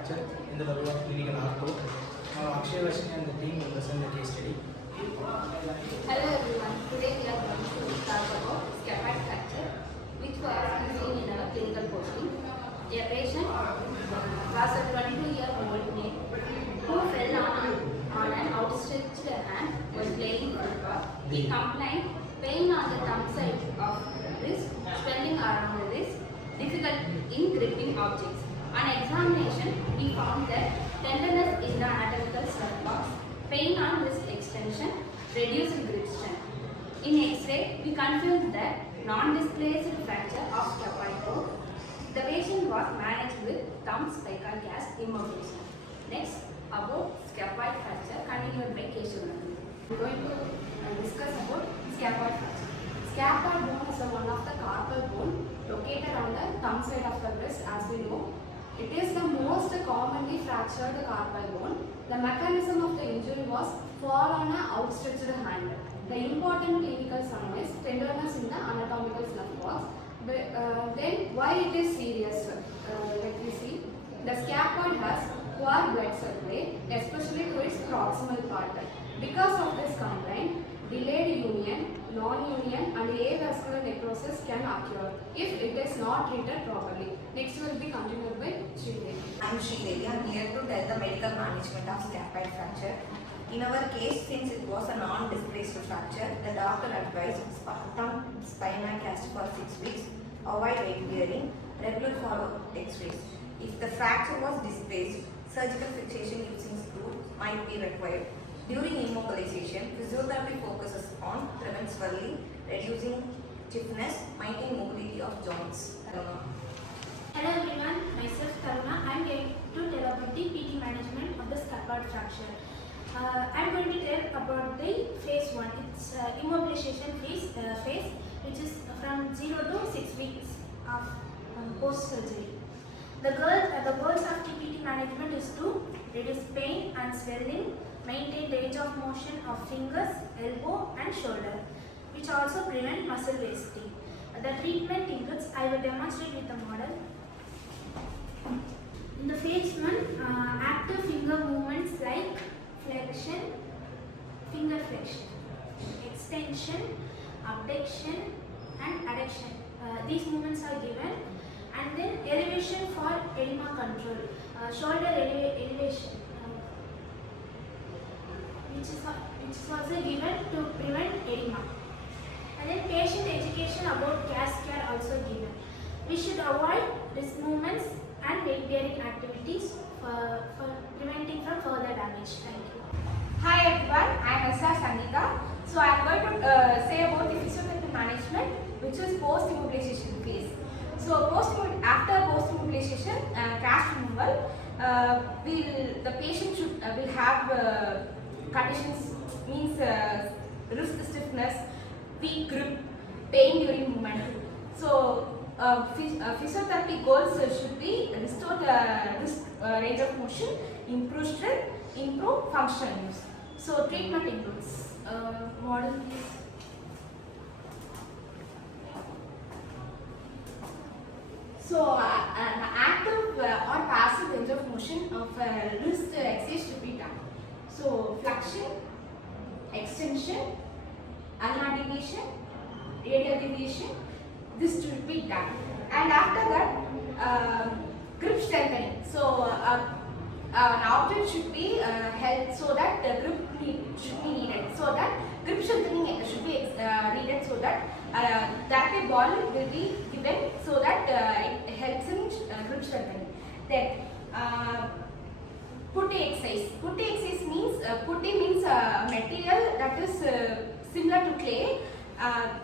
fracture in the level of clinical ortho. Now Akshay Vashni and the team will present the case study. Hello everyone, today we are going to talk about scaphoid fracture, which was seen in our clinical posting. A patient was a 22-year-old male who fell on an outstretched hand while playing football. He complained pain on the thumb side of wrist, swelling around the wrist, difficulty in gripping objects. On examination, we found that tenderness in the anatomical surface, pain on wrist extension, reduced grip strength. In X-ray, we confirmed that non-displaced fracture of scaphoid bone. The patient was managed with thumb spica cast immobilization. Next, about scaphoid fracture continued by Keshav. We are going to discuss about scaphoid fracture. Scaphoid bone is one of the carpal bone located on the thumb side of the wrist, as we know. It is the most commonly fractured carpal bone. The mechanism of the injury was fall on an outstretched hand. The important clinical sign is tenderness in the anatomical surface. Then why it is serious? Let me see. The scaphoid has poor blood supply, especially to its proximal part. Because of this complaint, delayed union, non-union and avascular necrosis can occur if it is not treated properly. Next will be continued by Sridevi. I am Sridevi. I am here to tell the medical management of scaphoid fracture. In our case, since it was a non-displaced fracture, the doctor advised thumb spinal cast for 6 weeks, avoid weight bearing, regular follow X-rays. If the fracture was displaced, surgical fixation using screws might be required. During immobilization, physiotherapy focuses on prevent swelling, reducing stiffness, maintaining mobility of joints. Hello everyone, myself Taruna. I am going to tell about the PT management of the scaphoid fracture. I am going to tell about the phase 1. It's immobilization phase, which is from 0 to 6 weeks of post-surgery. The goals of PT management is to reduce pain and swelling, maintain range of motion of fingers, elbow and shoulder, which also prevent muscle wasting. The treatment includes, I will demonstrate with the model. In the phase 1, active finger movements like flexion, finger flexion, extension, abduction and adduction. These movements are given, and then elevation for edema control, shoulder elevation, which is also given to prevent edema. And then patient education about gas care also given. We should avoid risk movements and weight bearing activities for preventing from further damage. Thank you. Hi everyone, I am Asa Sangeeta. So I am going to say about the physiotherapy management, which is post-immobilization phase. So after post-immobilization cast removal, the patient will have conditions, means wrist stiffness, weak grip, pain during movement. So physiotherapy goals should be restore the wrist range of motion, improve strength, improve functional use. So treatment includes model please. So an active or passive range of motion of wrist exercise should be done. So flexion, extension, ulnar deviation, radial deviation, this should be done. And after that, grip strengthening. So an object should be held so that the grip should be needed. So that grip strengthening should be needed so that that ball will be given so that it helps in grip strengthening. Then putty exercise. Putty exercise means putty means material that is similar to clay.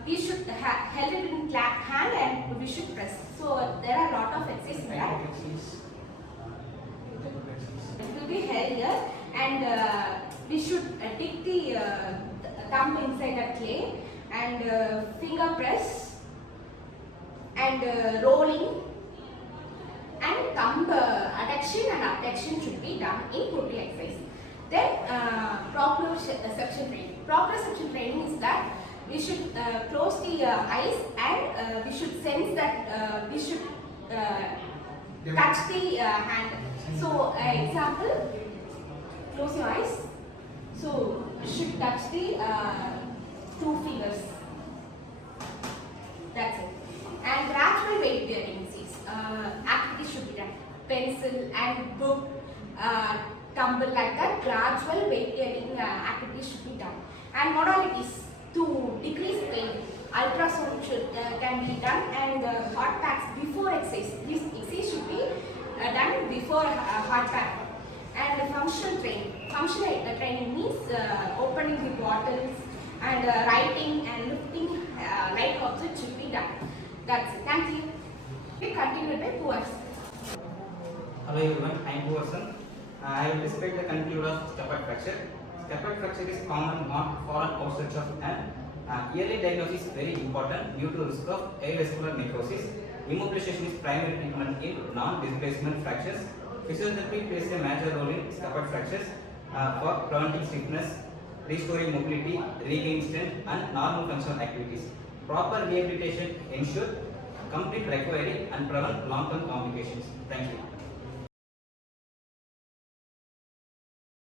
We should held it in hand and we should press. So there are a lot of exercises in that. It will be held here and we should dip the thumb inside the clay and finger press and rolling and thumb adduction and abduction should be done in putty exercise. Then proprioception training. Proprioception training is that we should close the eyes and we should sense that we should touch the hand. So, example, close your eyes. So, you should touch the two fingers. That's it. And gradual weight bearing is activities should be done. Pencil and book, tumble like that. Gradual weight bearing activities should be done. And modalities to decrease pain. Ultrasound can be done, and hot packs before exercise. This exercise should be done before hot pack. And functional training. Functional training means opening the bottles and writing and lifting light objects should be done. That's it. Thank you. We continue by Puars. Hello everyone, I am Puarsan. I will describe the conclude of scaphoid fracture. Scaphoid fracture is common not foreign outstretch of hand. Early diagnosis is very important due to risk of avascular necrosis. Immobilization is primary treatment in non-displacement fractures. Physiotherapy plays a major role in scaphoid fractures for preventing stiffness, restoring mobility, regaining strength, and normal functional activities. Proper rehabilitation ensures complete recovery and prevent long-term complications. Thank you.